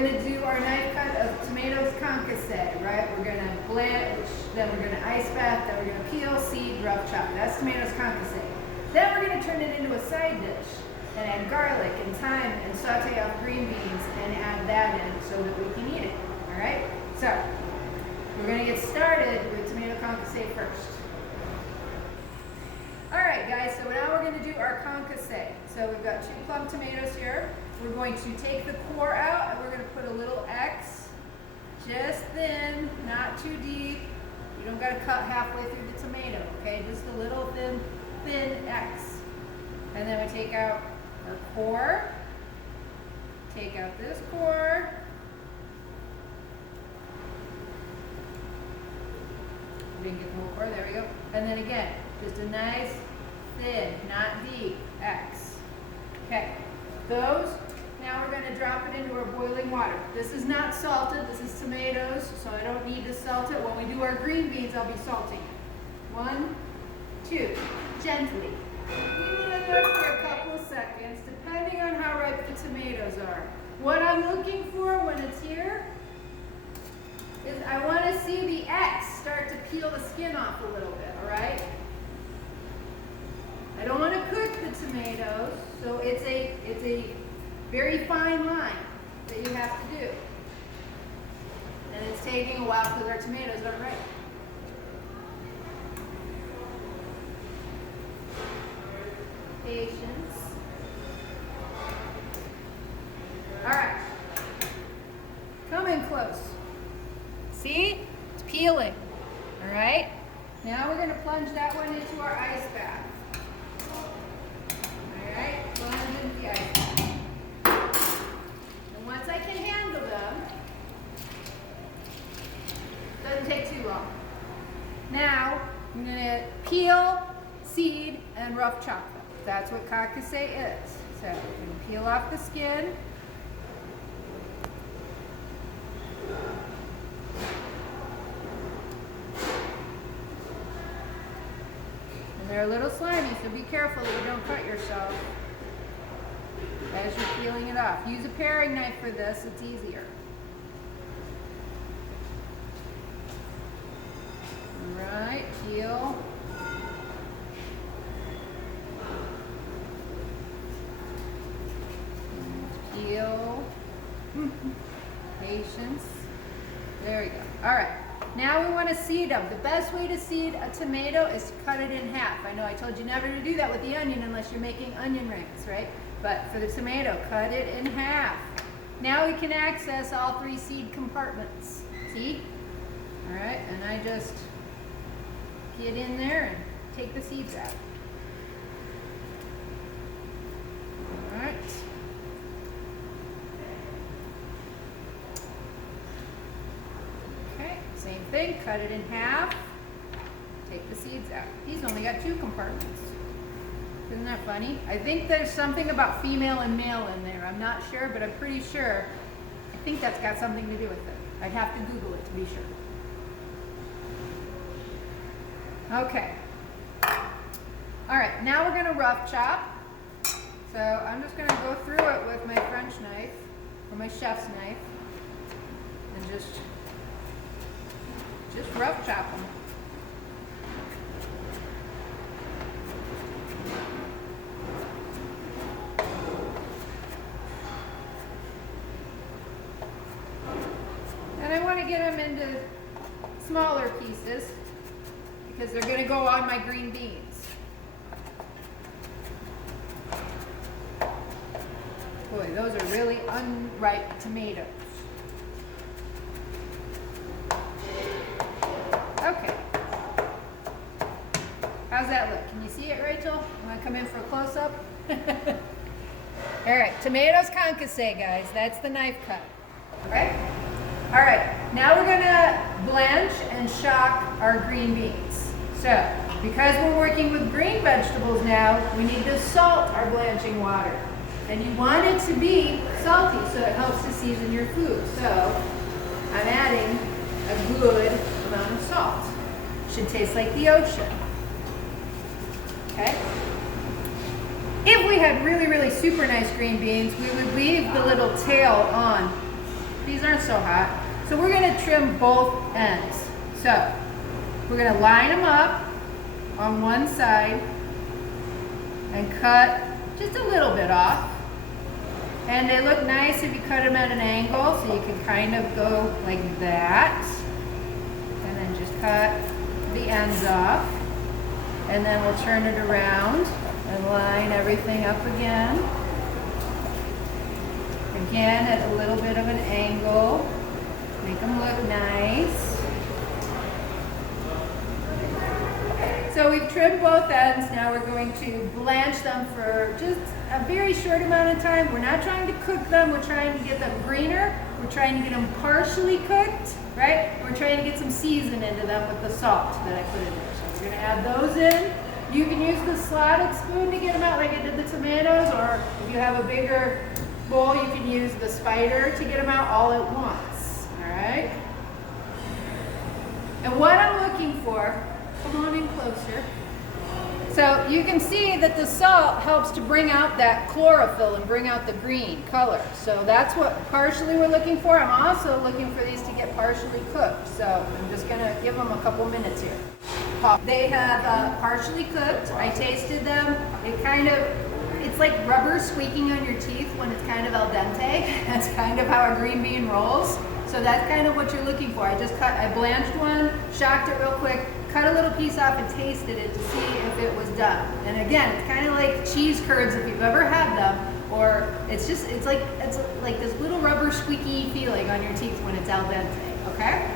gonna do our knife cut of tomatoes concassé, right? We're gonna blanch, then we're gonna ice bath, then we're gonna peel, seed, rough chop. That's tomatoes concassé. Then we're gonna turn it into a side dish and add garlic and thyme and saute off green beans and add that in so that we can eat it, all right? So, we're gonna get started with tomato concassé first. All right, guys, so now we're gonna do our concassé. So we've got 2 plum tomatoes here. We're going to take the core out and we're gonna put a little X, just thin, not too deep. You don't gotta cut halfway through the tomato, okay? Just a little thin X. And then we take out our core, take out this core, we didn't get the whole core, there we go. And then again, just a nice, thin, not deep, X. Okay, those, now we're gonna drop it into our boiling water. This is not salted, this is tomatoes, so I don't need to salt it. When we do our green beans, I'll be salting it. 1, 2, gently. Leave it in there for a couple of seconds, depending on how ripe the tomatoes are. What I'm looking for when it's here is I want to see the X start to peel the skin off a little bit, all right? I don't want to cook the tomatoes, so it's a very fine line that you have to do. And it's taking a while because our tomatoes aren't ripe. Patience. All right. Come in close. See? It's peeling. All right? Now we're going to plunge that one into our ice bath. All right? Plunge into the ice bath. And once I can handle them, doesn't take too long. Now, I'm going to peel, seed, and rough chop them. That's what concassé is. So we're going to peel off the skin. And they're a little slimy, so be careful that you don't cut yourself as you're peeling it off. Use a paring knife for this, it's easier. All right, peel. Peel. Patience. There we go. All right. Now we want to seed them. The best way to seed a tomato is to cut it in half. I know I told you never to do that with the onion unless you're making onion rings, right? But for the tomato, cut it in half. Now we can access all 3 seed compartments. See? All right. And I just get in there and take the seeds out. All right. Same thing, cut it in half, take the seeds out. He's only got 2 compartments. Isn't that funny? I think there's something about female and male in there. I'm not sure, but I'm pretty sure. I think that's got something to do with it. I'd have to Google it to be sure. Okay. All right, now we're gonna rough chop. So I'm just gonna go through it with my French knife, or my chef's knife, and just rough chop them. And I want to get them into smaller pieces because they're going to go on my green beans. Boy, those are really unripe tomatoes. Okay. How's that look? Can you see it, Rachel? Want to come in for a close-up? All right, tomatoes concassé, guys. That's the knife cut. Okay? All right, now we're going to blanch and shock our green beans. So, because we're working with green vegetables now, we need to salt our blanching water. And you want it to be salty so it helps to season your food. So, I'm adding a good amount of salt. Should taste like the ocean. Okay? If we had really, really super nice green beans, we would leave the little tail on These aren't so hot. So we're gonna trim both ends. So we're gonna line them up on one side and cut just a little bit off. And they look nice if you cut them at an angle, so you can kind of go like that. And then just cut the ends off. And then we'll turn it around and line everything up again. Again, at a little bit of an angle. Make them look nice. So we've trimmed both ends. Now we're going to blanch them for just a very short amount of time. We're not trying to cook them. We're trying to get them greener. We're trying to get them partially cooked, right? We're trying to get some season into them with the salt that I put in there. So we're gonna add those in. You can use the slotted spoon to get them out like I did the tomatoes, or if you have a bigger bowl, you can use the spider to get them out all at once, all right? And what I'm looking for, come on in closer. So you can see that the salt helps to bring out that chlorophyll and bring out the green color. So that's what partially we're looking for. I'm also looking for these to get partially cooked. So I'm just gonna give them a couple minutes here. They have partially cooked. I tasted them. It's like rubber squeaking on your teeth when it's kind of al dente. That's kind of how a green bean rolls. So that's kind of what you're looking for. I blanched one, shocked it real quick, cut a little piece off and tasted it to see if it was done. And again, it's kind of like cheese curds if you've ever had them, or it's like this little rubber squeaky feeling on your teeth when it's al dente, okay?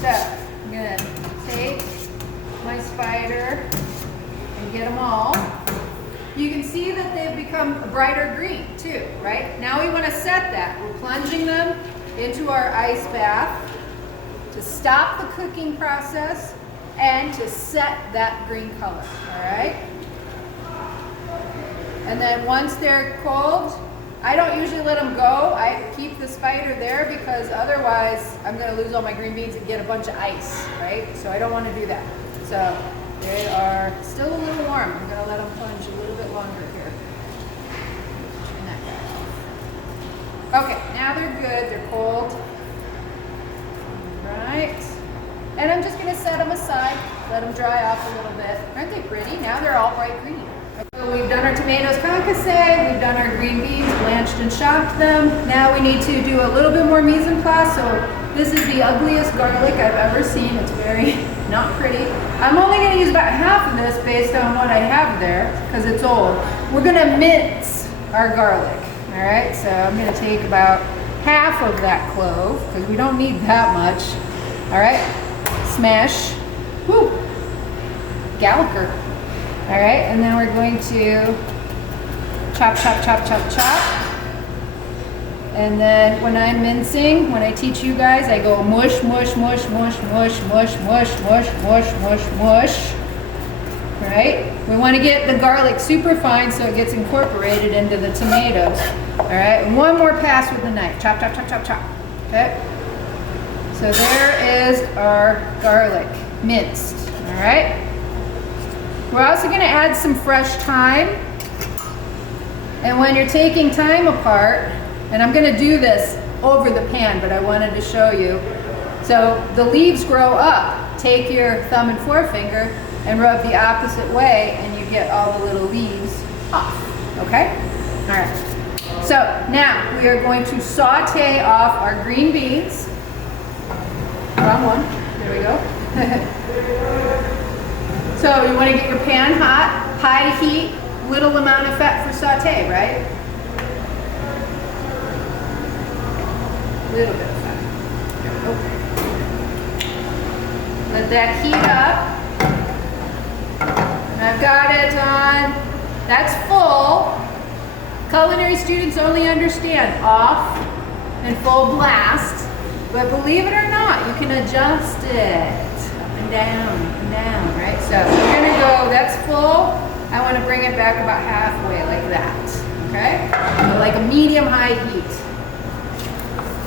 So I'm gonna take my spider and get them all. You can see that they've become a brighter green too, right? Now we want to set that. We're plunging them into our ice bath to stop the cooking process and to set that green color, all right? And then once they're cold, I don't usually let them go. I keep the spider there because otherwise I'm gonna lose all my green beans and get a bunch of ice, right? So I don't want to do that. So they are still a little warm. I'm gonna let them plunge a little bit longer here. Turn that guy off. Okay, now they're good, they're cold. Right. And I'm just gonna set them aside, let them dry off a little bit. Aren't they pretty? Now they're all bright green. So we've done our tomatoes concassé, we've done our green beans, blanched and shocked them. Now we need to do a little bit more mise en place. So this is the ugliest garlic I've ever seen. It's very not pretty. I'm only gonna use about half of this based on what I have there because it's old. We're gonna mince our garlic, all right? So I'm gonna take about half of that clove because we don't need that much, all right? Smash, whoo, Gallagher. All right, and then we're going to chop, chop, chop, chop, chop. And then when I'm mincing, when I teach you guys, I go mush, mush, mush, mush, mush, mush, mush, mush, mush, mush, mush. All right, we want to get the garlic super fine so it gets incorporated into the tomatoes. All right, and one more pass with the knife. Chop, chop, chop, chop, chop. Okay, so there is our garlic minced. All right. We're also going to add some fresh thyme. And when you're taking thyme apart, and I'm going to do this over the pan, but I wanted to show you. So the leaves grow up. Take your thumb and forefinger and rub the opposite way, and you get all the little leaves off. Okay? All right. So now we are going to saute off our green beans. Wrong one. There we go. So you want to get your pan hot, high heat, little amount of fat for saute, right? Little bit of fat. Okay. Let that heat up. And I've got it on, that's full. Culinary students only understand off and full blast, but believe it or not, you can adjust it. Down, right? So we're gonna go, that's full. I wanna bring it back about halfway like that, okay? So like a medium-high heat.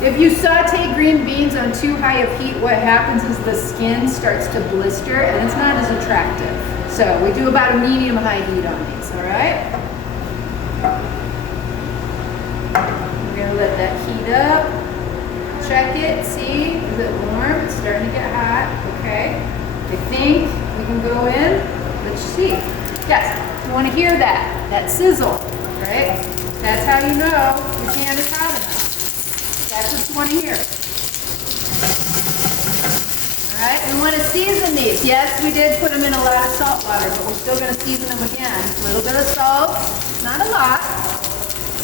If you saute green beans on too high of heat, what happens is the skin starts to blister and it's not as attractive. So we do about a medium-high heat on these, all right? We're gonna let that heat up. Check it, see, is it warm? It's starting to get hot, okay. I think we can go in, let's see. Yes, you wanna hear that sizzle, right? That's how you know your pan is hot enough. That's what you wanna hear. All right, we wanna season these. Yes, we did put them in a lot of salt water, but we're still gonna season them again. A little bit of salt, not a lot,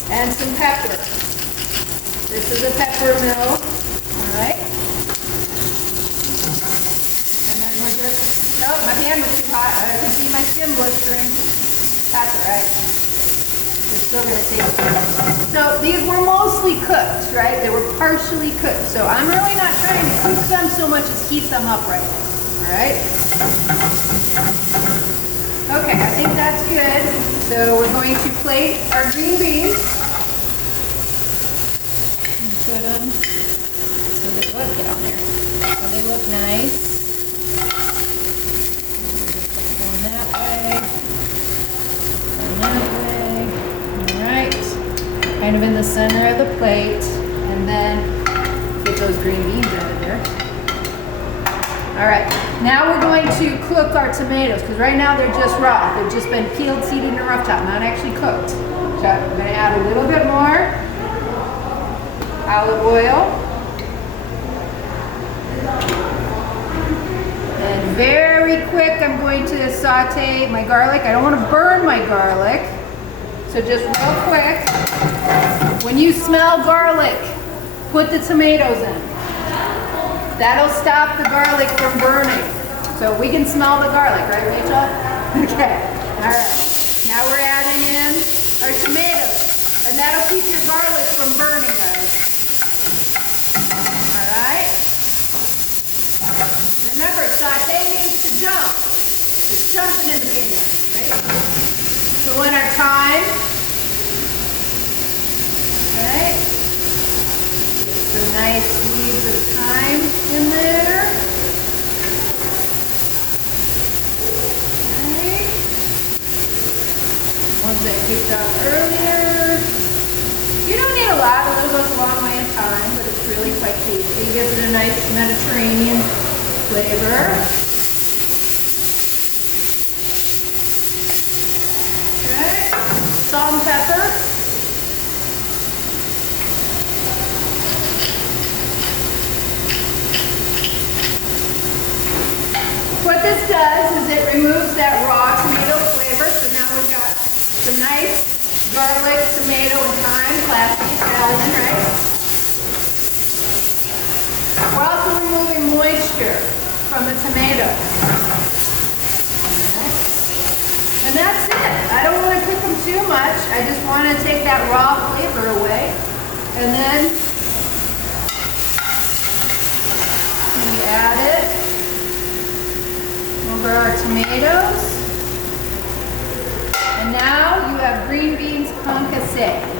and some pepper. This is a pepper mill. Right? And then we're just, oh, my hand was too hot. I can see my skin blistering. That's all right. We're still going to taste it. So these were mostly cooked, right? They were partially cooked. So I'm really not trying to cook them so much as heat them up right now. All right? Okay, I think that's good. So we're going to plate our green beans. Put them. So they look down there. So they look nice. Going that way. Going that way. Alright. Kind of in the center of the plate. And then get those green beans out of there. Alright. Now we're going to cook our tomatoes because right now they're just raw. They've just been peeled, seeded, and rough top, not actually cooked. So we're going to add a little bit more olive oil. And very quick, I'm going to saute my garlic. I don't want to burn my garlic. So just real quick, when you smell garlic, put the tomatoes in. That'll stop the garlic from burning. So we can smell the garlic, right, Rachel? Okay, all right. Now we're adding in our tomatoes. And that'll keep your garlic from burning, guys. All right. Remember, saute means to jump. It's jumping in the pan, right? So in our thyme, okay. Some nice leaves of thyme in there. Okay. Ones that picked up earlier. You don't need a lot. A little goes a long way in thyme, but it's really quite tasty. It gives it a nice Mediterranean flavor. Okay. Salt and pepper. What this does is it removes that raw tomato flavor. So now we've got some nice garlic, tomato, and thyme, classic Italian, right? We're also removing moisture from the tomatoes. Okay. And that's it. I don't want to cook them too much. I just want to take that raw flavor away. And then we add it over our tomatoes. And now you have green beans concassé.